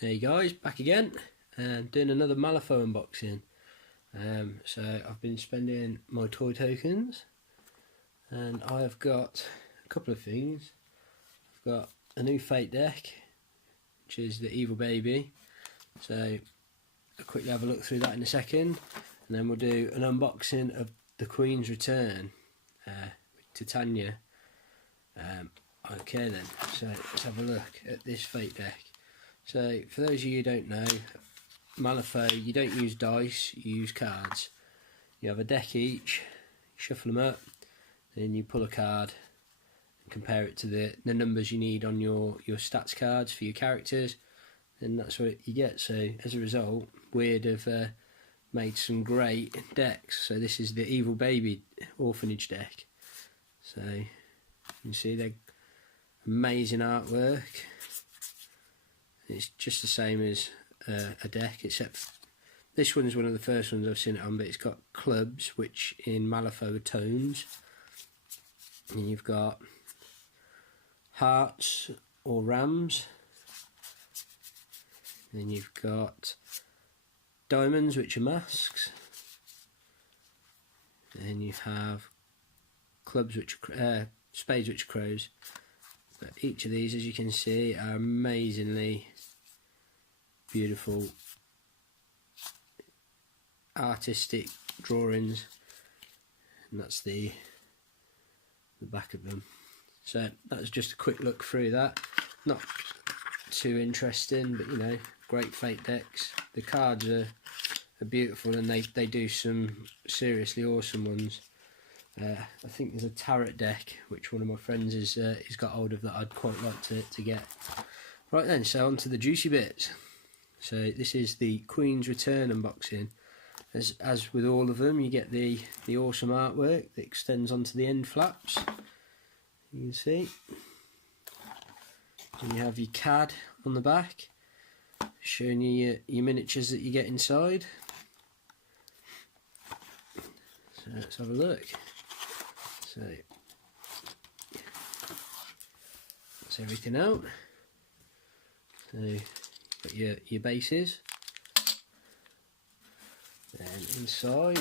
Hey guys, back again, doing another malifaux unboxing. So I've been spending my toy tokens, and I've got a couple of things. I've got a new fate deck, which is the Evil Baby. So I'll quickly have a look through that in a second, and then we'll do an unboxing of the Queen's Return with Titania. Okay then, so let's have a look at this fate deck. So for those of you who don't know, malifaux, you don't use dice, you use cards. You have a deck each, shuffle them up, then you pull a card and compare it to the numbers you need on your stats cards for your characters, and that's what you get. So as a result, Weird have made some great decks. So this is the Evil Baby orphanage deck. So you can see they're amazing artwork. It's just the same as a deck, except this one's one of the first ones I've seen it on, but it's got clubs, which in malifaux are tones, and you've got hearts or rams, then you've got diamonds, which are masks, then you have clubs, which are spades, which are crows. But each of these, as you can see, are amazingly beautiful artistic drawings, and that's the back of them. So that's just a quick look through that. Not too interesting, but you know, great fate decks. The cards are beautiful, and they do some seriously awesome ones. I think there's a tarot deck which one of my friends has got hold of that I'd quite like to get. Right then, so on to the juicy bits. So this is the Queen's Return unboxing. As with all of them, you get the awesome artwork that extends onto the end flaps. You can see. And you have your CAD on the back, showing you your miniatures that you get inside. So let's have a look. So that's everything out. So got your bases. Then inside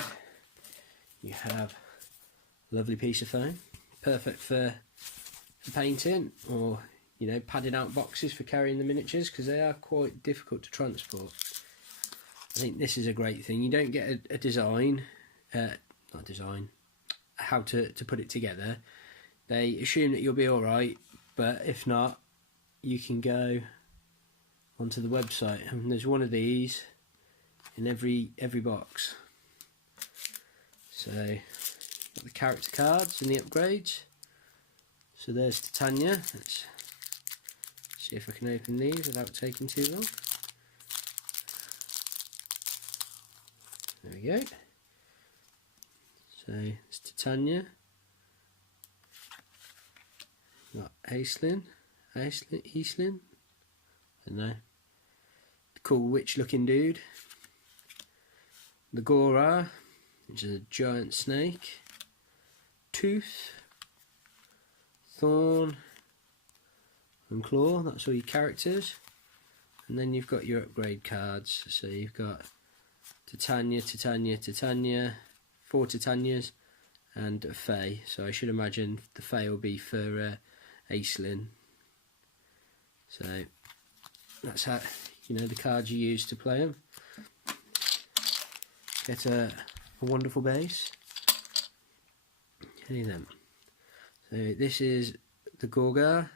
you have a lovely piece of foam, perfect for painting, or you know, padding out boxes for carrying the miniatures, because they are quite difficult to transport. I think this is a great thing. You don't get a design, not design, how to put it together. They assume that you'll be alright, but if not, you can go onto the website, and there's one of these in every box. So got the character cards and the upgrades. So there's Titania. Let's see if I can open these without taking too long. There we go. So it's Titania. Got Aislinn, I don't know. Cool witch looking dude. The Gora, which is a giant snake. Tooth, Thorn, and Claw. That's all your characters. And then you've got your upgrade cards. So you've got Titania, 4 Titanias, and a Fae. So I should imagine the Fae will be for Aislinn. So that's how, you know, the cards you use to play them. Get a wonderful base. Okay then. So this is the Gora,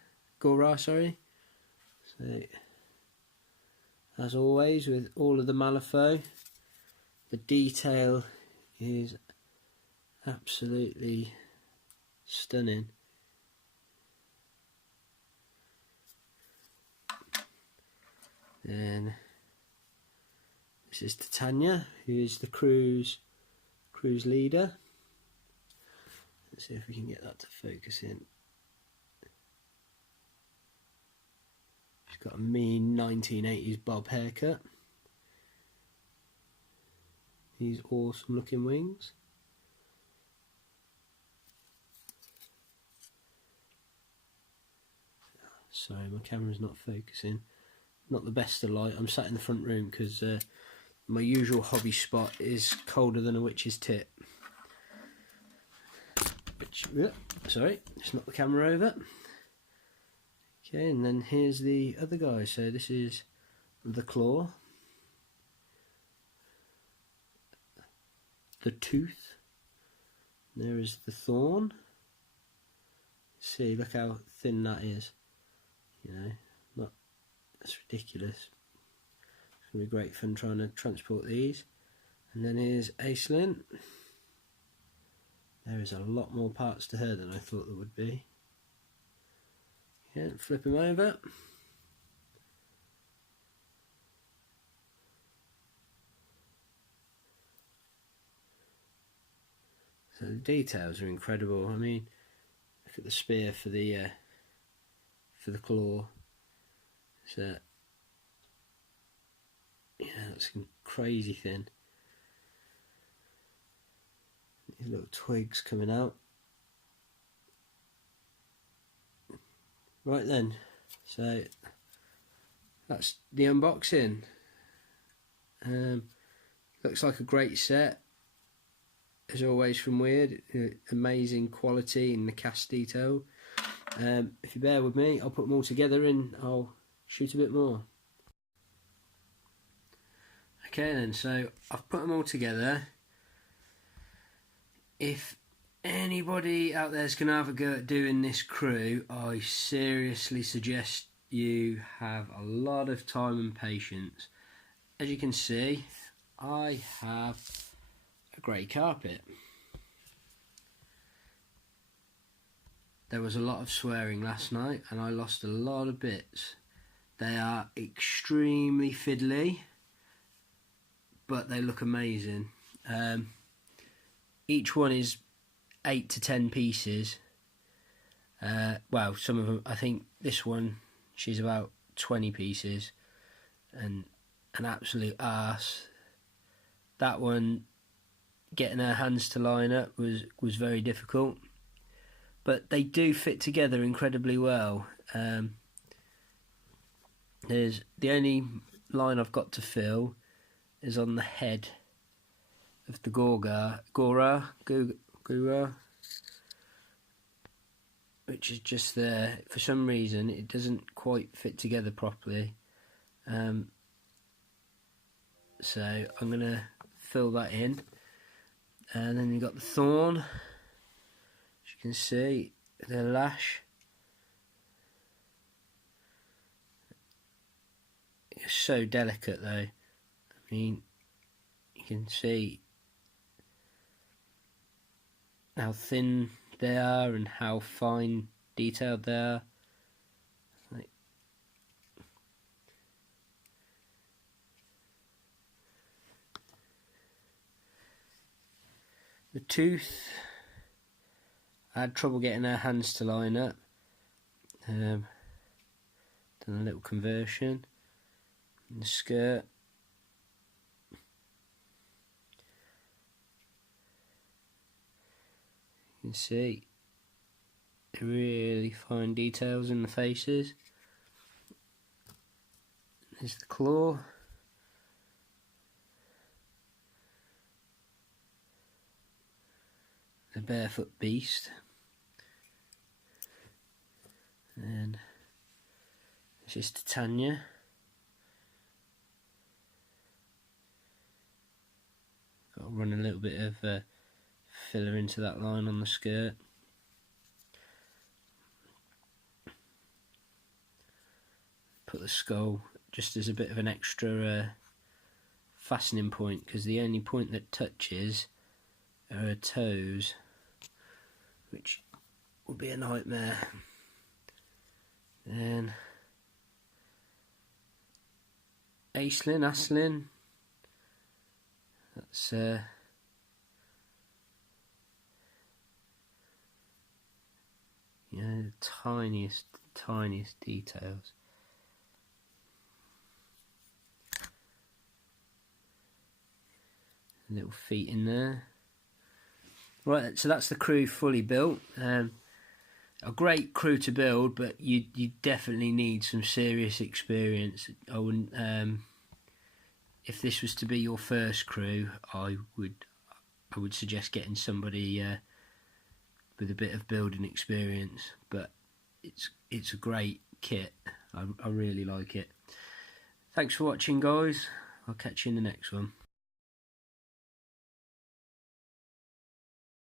sorry. So as always with all of the malifaux, the detail is absolutely stunning. Then this is Titania, who is the crew's leader. Let's see if we can get that to focus in. She's got a mean 1980s bob haircut. These awesome looking wings. Sorry, my camera's not focusing. not the best of light. I'm sat in the front room because my usual hobby spot is colder than a witch's tit. Which, sorry, just knock the camera over. Okay, and then here's the other guy. So this is the claw, the tooth. There is the thorn. See, look how thin that is. You know, that's ridiculous. It's going to be great fun trying to transport these. And then here's Aislinn. There is a lot more parts to her than I thought there would be. Yeah, flip him over. So the details are incredible. I mean, look at the spear for the claw. So yeah, that's crazy thin. These little twigs coming out. Right then, so that's the unboxing. Looks like a great set, as always from Weird. Amazing quality in the cast detail. If you bear with me, I'll put them all together and I'll shoot a bit more. Okay then, so I've put them all together. If anybody out there is going to have a go at doing this crew, I seriously suggest you have a lot of time and patience. As you can see, I have a grey carpet. There was a lot of swearing last night and I lost a lot of bits. They are extremely fiddly, but they look amazing. Each one is 8 to 10 pieces. Well, some of them, I think this one, she's about 20 pieces, and an absolute arse. That one, getting her hands to line up was very difficult, but they do fit together incredibly well. There's the only line I've got to fill is on the head of the Gora, which is just there. For some reason, it doesn't quite fit together properly. So I'm going to fill that in. And then you've got the thorn, as you can see, the lash. It's so delicate though. I mean, you can see how thin they are and how fine detailed they are. The tooth, I had trouble getting her hands to line up. Done a little conversion. And the skirt. You can see really fine details in the faces. There's the claw. The barefoot beast. And this is Titania. Got to run a little bit of filler into that line on the skirt. Put the skull just as a bit of an extra fastening point, because the only point that touches are her toes, which will be a nightmare. Then Aislinn, that's you know, the tiniest details. Little feet in there. Right, so that's the crew fully built. a great crew to build, but you definitely need some serious experience. I wouldn't. If this was to be your first crew, I would suggest getting somebody with a bit of building experience. But it's a great kit. I really like it. Thanks for watching, guys. I'll catch you in the next one.